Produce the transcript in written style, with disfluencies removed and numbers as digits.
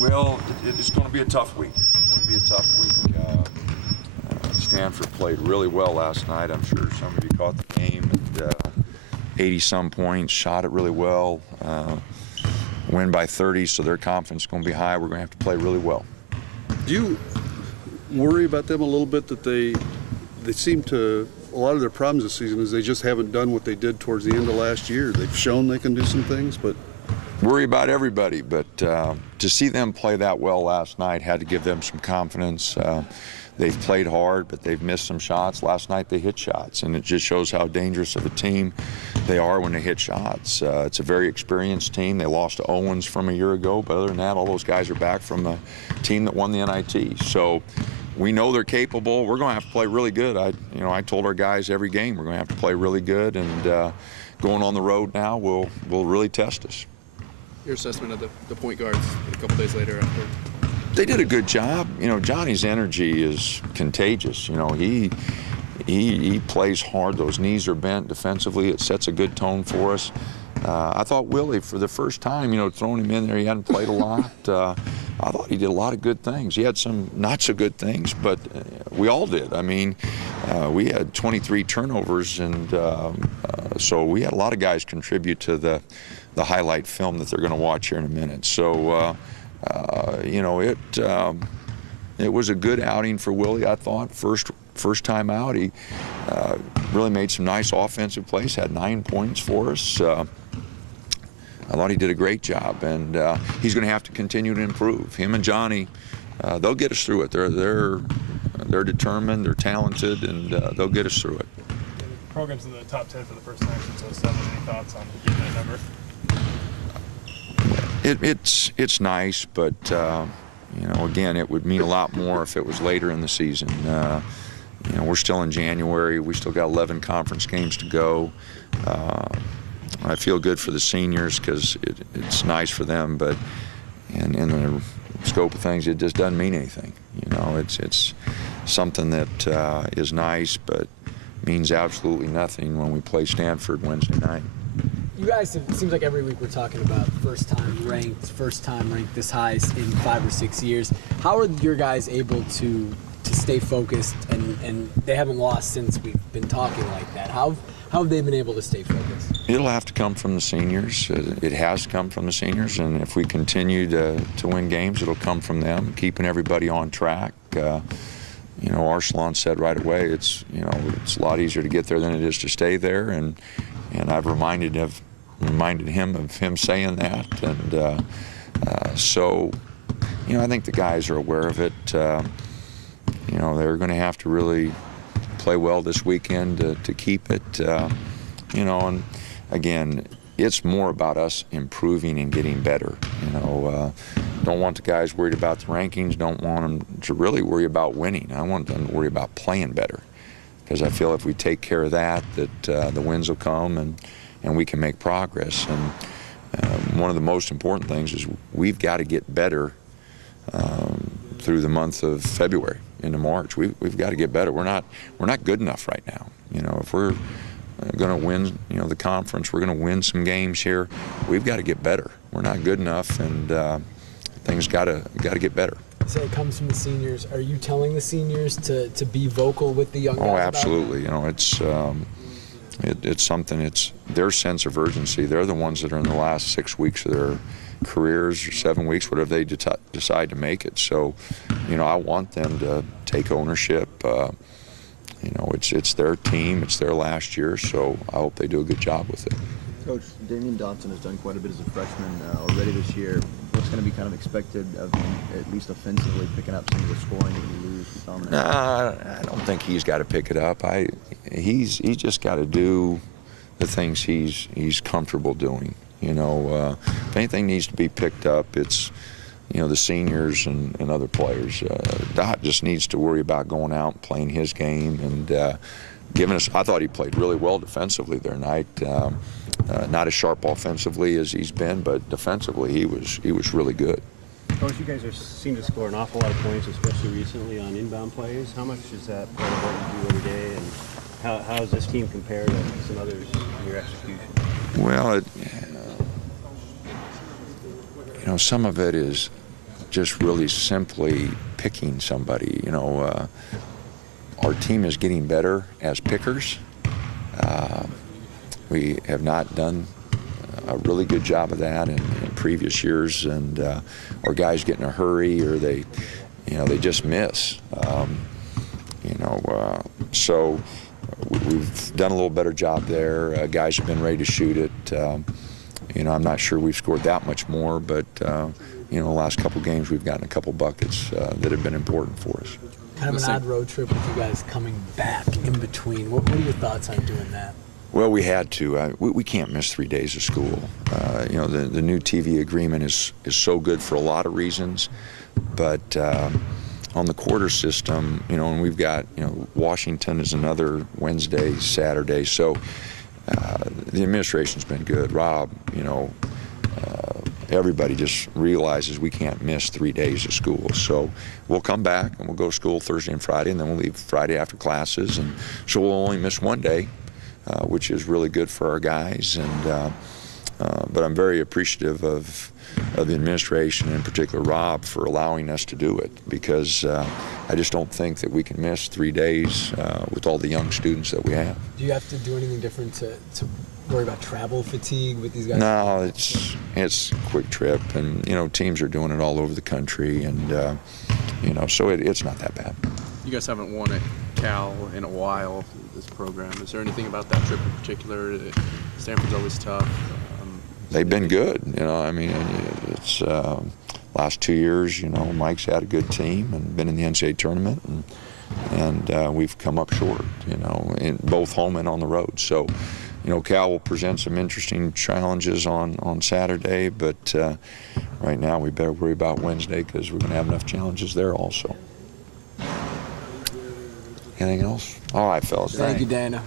Well, it's going to be a tough week. It's going to be a tough week. Stanford played really well last night. I'm sure some of you caught the game at 80-some points, shot it really well, win by 30, so their confidence is going to be high. We're going to have to play really well. Do you worry about them a little bit that they seem to, a lot of their problems this season is they just haven't done what they did towards the end of last year. They've shown they can do some things, but... Worry about everybody, but to see them play that well last night had to give them some confidence. They've played hard, but they've missed some shots. Last night they hit shots, and it just shows how dangerous of a team they are when they hit shots. It's a very experienced team. They lost to Owens from a year ago, but other than that, all those guys are back from the team that won the NIT. So we know they're capable. We're going to have to play really good. I told our guys every game we're going to have to play really good, and going on the road now will really test us. Your assessment of the point guards a couple days later after? They did a good job. Johnny's energy is contagious. He plays hard. Those knees are bent defensively. It sets a good tone for us. I thought Willie, for the first time, throwing him in there, he hadn't played a lot. I thought he did a lot of good things. He had some not so good things, but we all did. I mean, we had 23 turnovers, and so we had a lot of guys contribute to the highlight film that they're going to watch here in a minute. So, it was a good outing for Willie, I thought. First time out, he really made some nice offensive plays, had 9 points for us. I thought he did a great job, and he's going to have to continue to improve. Him and Johnny, they'll get us through it. They're determined, they're talented, and they'll get us through it. The program's in the top 10 for the first time since 07. Any thoughts on getting that number? It's nice, but again, it would mean a lot more if it was later in the season. We're still in January. We still got 11 conference games to go. I feel good for the seniors because it's nice for them, but in the scope of things, it just doesn't mean anything. It's something that is nice, but means absolutely nothing when we play Stanford Wednesday night. You guys, it seems like every week we're talking about first time ranked this high in 5 or 6 years. How are your guys able to stay focused and they haven't lost since we've been talking like that? How have they been able to stay focused? It'll have to come from the seniors. It has come from the seniors, and if we continue to win games, it'll come from them, keeping everybody on track. Arsalan said right away, it's a lot easier to get there than it is to stay there, and I've reminded him of him saying that, and so I think the guys are aware of it. They're going to have to really play well this weekend to keep it. And again, it's more about us improving and getting better. Don't want the guys worried about the rankings. Don't want them to really worry about winning. I want them to worry about playing better, because I feel if we take care of that, the wins will come and we can make progress. And one of the most important things is we've got to get better through the month of February into March. We've got to get better. We're not good enough right now. If we're going to win, the conference, we're going to win some games here. We've got to get better. We're not good enough, and things got to get better. You say it comes from the seniors. Are you telling the seniors to be vocal with the young guys? Oh, absolutely. It's something. It's their sense of urgency. They're the ones that are in the last 6 weeks of their careers, or 7 weeks, whatever they decide to make it. So, I want them to take ownership. It's their team. It's their last year. So I hope they do a good job with it. Coach, Damian Dotson has done quite a bit as a freshman already this year. What's going to be kind of expected of him, at least offensively, picking up some of the scoring that you lose with Dominic? I don't think he's got to pick it up. He's just got to do the things he's comfortable doing. If anything needs to be picked up, it's the seniors and other players. Dot just needs to worry about going out and playing his game and giving us. I thought he played really well defensively the other night. Not as sharp offensively as he's been, but defensively he was really good. Coach, you guys seem to score an awful lot of points, especially recently on inbound plays. How much is that part of what you do every day, and how does this team compare to some others in your execution? Well, some of it is just really simply picking somebody. You know, our team is getting better as pickers. We have not done a really good job of that in previous years, and our guys get in a hurry, or they just miss. So we've done a little better job there. Guys have been ready to shoot it. I'm not sure we've scored that much more, but the last couple games we've gotten a couple buckets that have been important for us. Kind of an odd road trip with you guys coming back in between. What are your thoughts on doing that? Well, we had to. We can't miss 3 days of school. The new TV agreement is so good for a lot of reasons, but on the quarter system, and we've got, Washington is another Wednesday, Saturday. So the administration's been good. Rob, everybody just realizes we can't miss 3 days of school. So we'll come back and we'll go to school Thursday and Friday, and then we'll leave Friday after classes. And so we'll only miss 1 day, which is really good for our guys. And but I'm very appreciative of the administration, and in particular Rob, for allowing us to do it, because I just don't think that we can miss 3 days with all the young students that we have. Do you have to do anything different to worry about travel fatigue with these guys? No, it's a quick trip, and teams are doing it all over the country, and so it's not that bad. You guys haven't won at Cal in a while, this program. Is there anything about that trip in particular? Stanford's always tough. They've been good. It's last 2 years. Mike's had a good team and been in the NCAA tournament, and we've come up short. In both home and on the road. So, Cal will present some interesting challenges on Saturday, but right now we better worry about Wednesday, because we're going to have enough challenges there also. Anything else? All right, fellas. Thank you, Dana.